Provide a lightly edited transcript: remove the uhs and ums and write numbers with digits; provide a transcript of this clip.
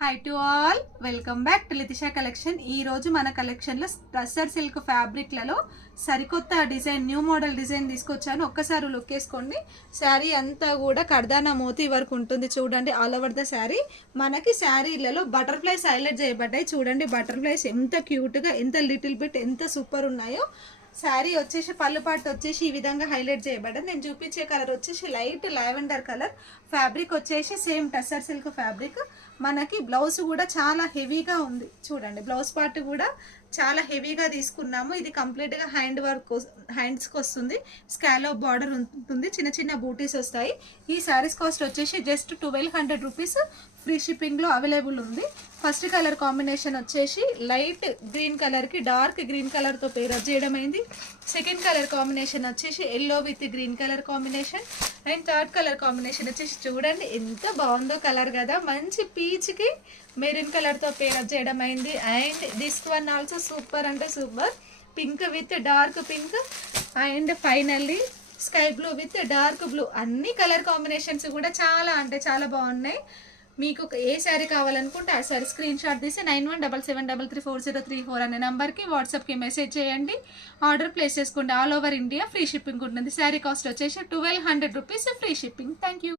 Hi to all, welcome back to Lithisha collection. ఈ రోజు మన కలెక్షన్లో టస్సర్ సిల్క్ ఫ్యాబ్రిక్లలో సరికొత్త డిజైన్, న్యూ మోడల్ డిజైన్ తీసుకొచ్చాను. ఒక్కసారి లుక్ వేసుకోండి. శారీ అంతా కూడా కర్దానా మోతీ వర్క్ ఉంటుంది చూడండి. ఆల్ ఓవర్ ద శారీ మనకి శారీలలో బటర్ఫ్లైస్ హైలైట్ చేయబడ్డాయి చూడండి. బటర్ఫ్లైస్ ఎంత క్యూట్గా, ఎంత లిటిల్ బిట్, ఎంత సూపర్ ఉన్నాయో. శారీ వచ్చేసి పళ్ళు పాటు వచ్చేసి ఈ విధంగా హైలైట్ చేయబడ్డది. నేను చూపించే కలర్ వచ్చేసి లైట్ లావెండర్ కలర్. ఫ్యాబ్రిక్ వచ్చేసి సేమ్ టస్సర్ సిల్క్ ఫ్యాబ్రిక్. మనకి బ్లౌజ్ కూడా చాలా హెవీగా ఉంది చూడండి. బ్లౌజ్ పార్ట్ కూడా చాలా హెవీగా తీసుకున్నాము. ఇది కంప్లీట్గా హ్యాండ్ వర్క్, హ్యాండ్స్కి వస్తుంది. స్కాలోప్ బార్డర్ ఉంటుంది, చిన్న చిన్న బూటీస్ వస్తాయి. ఈ శారీస్ కాస్ట్ వచ్చేసి జస్ట్ 1200 రూపీస్. ఫ్రీ షిప్పింగ్లో అవైలబుల్ ఉంది. ఫస్ట్ కలర్ కాంబినేషన్ వచ్చేసి లైట్ గ్రీన్ కలర్కి డార్క్ గ్రీన్ కలర్తో పేరప్ చేయడం అయింది. సెకండ్ కలర్ కాంబినేషన్ వచ్చేసి yellow with green colour combination. And third colour combination వచ్చేసి చూడండి ఎంత బాగుందో కలర్ కదా. మంచి పీచ్కి మెరూన్ కలర్తో పేరప్ చేయడం అయింది. And this one also super అంటే super. Pink with dark pink and finally sky blue with dark blue. అన్ని కలర్ కాంబినేషన్స్ కూడా చాలా అంటే చాలా బాగున్నాయి. మీకు ఏ శారీ కావాలనుకుంటే ఆ శారీ స్క్రీన్ షాట్ తీసి 9177734034 అనే నెంబర్కి వాట్సాప్కి మెసేజ్ చేయండి. ఆర్డర్ ప్లేస్ చేసుకోండి. All over India free shipping ఉంటుంది. శారీ కాస్ట్ వచ్చేసి 1200 rupees free shipping. Thank you.